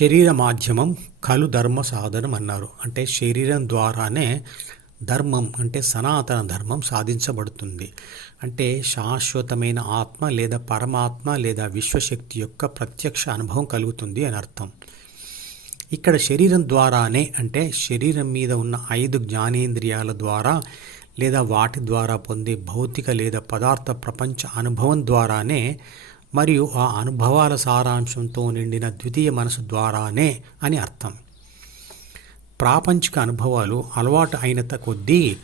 శరీర మాధ్యమం కలు ధర్మ సాధనం అన్నారు. అంటే శరీరం ద్వారానే ధర్మం అంటే సనాతన ధర్మం సాధించబడుతుంది. అంటే శాశ్వతమైన ఆత్మ లేదా పరమాత్మ లేదా విశ్వశక్తి యొక్క ప్రత్యక్ష అనుభవం కలుగుతుంది అని అర్థం. ఇక్కడ శరీరం ద్వారానే అంటే శరీరం మీద ఉన్న ఐదు జ్ఞానేంద్రియాల ద్వారా లేదా వాటి ద్వారా పొందే భౌతిక లేదా పదార్థ ప్రపంచ అనుభవం ద్వారానే మరియు ఆ అనుభవాల సారాంశంతో నిండిన ద్వితీయ మనసు ద్వారానే అని అర్థం. ప్రాపంచిక అనుభవాలు అలవాటు అయినంత కొద్దీ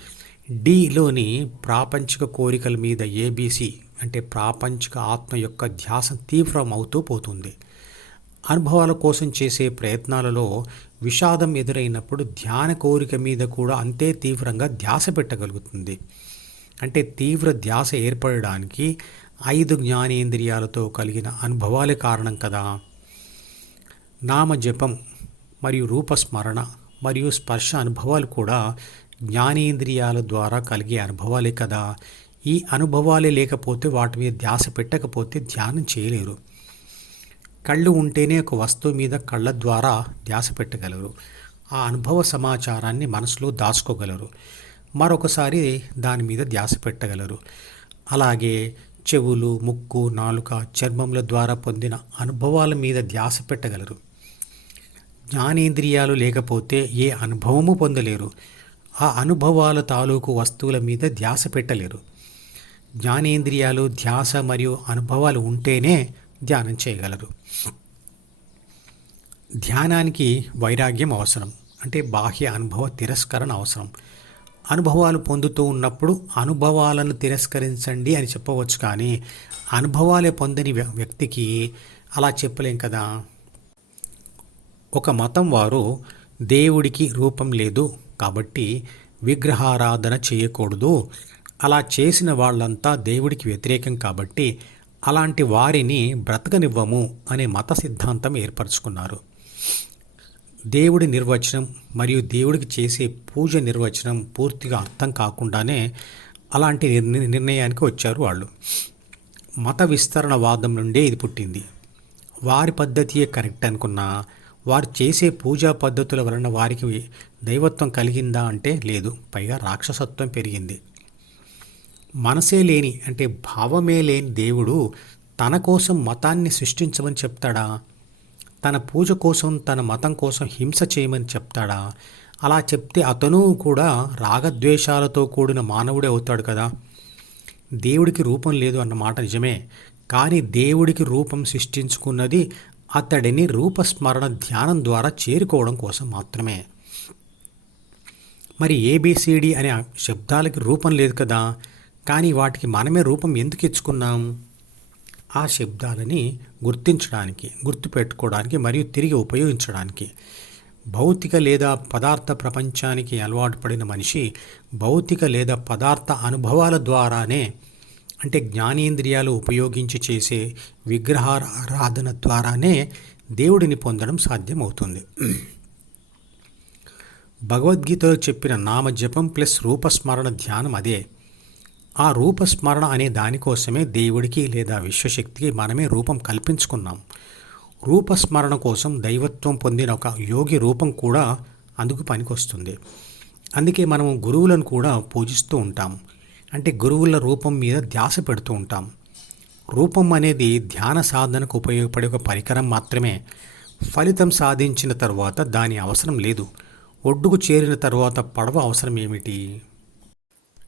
డిలోని ప్రాపంచిక కోరికల మీద ఏబీసీ అంటే ప్రాపంచిక ఆత్మ యొక్క ధ్యాస తీవ్రమవుతూ పోతుంది. అనుభవాల కోసం చేసే ప్రయత్నాలలో విషాదం ఎదురైనప్పుడు ధ్యాన కోరిక మీద కూడా అంతే తీవ్రంగా ధ్యాస పెట్టగలుగుతుంది. అంటే తీవ్ర ధ్యాస ఏర్పడడానికి ఐదు జ్ఞానేంద్రియాలతో కలిగిన అనుభవాలే కారణం కదా. నామజపం మరియు రూపస్మరణ మరియు స్పర్శ అనుభవాలు కూడా జ్ఞానేంద్రియాల ద్వారా కలిగే అనుభవాలే కదా. ఈ అనుభవాలే లేకపోతే వాటి మీద ధ్యాస పెట్టకపోతే ధ్యానం చేయలేరు. కళ్ళు ఉంటేనే ఒక వస్తువు మీద కళ్ళ ద్వారా ధ్యాస పెట్టగలరు. ఆ అనుభవ సమాచారాన్ని మనసులో దాచుకోగలరు. మరొకసారి దాని మీద ధ్యాస పెట్టగలరు. అలాగే చెవులు ముక్కు నాలుక చర్మముల ద్వారా పొందిన అనుభవాల మీద ధ్యాస పెట్టగలరు. జ్ఞానేంద్రియాలు లేకపోతే ఏ అనుభవము పొందలేరు. ఆ అనుభవాల తాలూకు వస్తువుల మీద ధ్యాస పెట్టలేరు. జ్ఞానేంద్రియాలు ధ్యాస మరియు అనుభవాలు ఉంటేనే ధ్యానం చేయగలరు. ధ్యానానికి వైరాగ్యం అవసరం. అంటే బాహ్య అనుభవ తిరస్కరణ అవసరం. అనుభవాలు పొందుతూ ఉన్నప్పుడు అనుభవాలను తిరస్కరించండి అని చెప్పవచ్చు కానీ అనుభవాలే పొందని వ్య- వ్యక్తికి అలా చెప్పలేం కదా. ఒక మతం వారు దేవుడికి రూపం లేదు కాబట్టి విగ్రహారాధన చేయకూడదు. అలా చేసిన వాళ్ళంతా దేవుడికి వ్యతిరేకం కాబట్టి అలాంటి వారిని బ్రతకనివ్వము అనే మత సిద్ధాంతం ఏర్పరచుకున్నారు. దేవుడి నిర్వచనం మరియు దేవుడికి చేసే పూజ నిర్వచనం పూర్తిగా అర్థం కాకుండానే అలాంటి నిర్ణయానికి వచ్చారు వాళ్ళు. మత విస్తరణవాదం నుండే ఇది పుట్టింది. వారి పద్ధతియే కరెక్ట్ అనుకున్నా వారు చేసే పూజా పద్ధతుల వలన వారికి దైవత్వం కలిగిందా అంటే లేదు. పైగా రాక్షసత్వం పెరిగింది. మనసే లేని అంటే భావమే లేని దేవుడు తన కోసం మతాన్ని సృష్టించమని చెప్తాడా? తన పూజ కోసం తన మతం కోసం హింస చేయమని చెప్తాడా? అలా చెప్తే అతను కూడా రాగద్వేషాలతో కూడిన మానవుడే అవుతాడు కదా. దేవుడికి రూపం లేదు అన్నమాట నిజమే. కానీ దేవుడికి రూపం సృష్టించుకున్నది అతడిని రూపస్మరణ ధ్యానం ద్వారా చేరుకోవడం కోసం మాత్రమే. మరి ఏబిసిడి అనే శబ్దాలకి రూపం లేదు కదా. కానీ వాటికి మనమే రూపం ఎందుకు ఇచ్చుకున్నాం? ఆ శబ్దాలని గుర్తించడానికి గుర్తుపెట్టుకోవడానికి మరియు తిరిగి ఉపయోగించడానికి. భౌతిక లేదా పదార్థ ప్రపంచానికి అలవాటు పడిన మనిషి భౌతిక లేదా పదార్థ అనుభవాల ద్వారానే అంటే జ్ఞానేంద్రియాలు ఉపయోగించి చేసే విగ్రహారాధన ద్వారానే దేవుడిని పొందడం సాధ్యమవుతుంది. భగవద్గీతలో చెప్పిన నామజపం ప్లస్ రూపస్మరణ ధ్యానం అదే. ఆ రూపస్మరణ అనే దానికోసమే దేవుడికి లేదా విశ్వశక్తికి మనమే రూపం కల్పించుకున్నాం. రూపస్మరణ కోసం దైవత్వం పొందిన ఒక యోగి రూపం కూడా అందుకు పనికొస్తుంది. అందుకే మనం గురువులను కూడా పూజిస్తూ ఉంటాం. అంటే గురువుల రూపం మీద ధ్యాస పెడుతూ ఉంటాం. రూపం అనేది ధ్యాన సాధనకు ఉపయోగపడే ఒక పరికరం మాత్రమే. ఫలితం సాధించిన తర్వాత దాని అవసరం లేదు. ఒడ్డుకు చేరిన తర్వాత పడవ అవసరం ఏమిటి?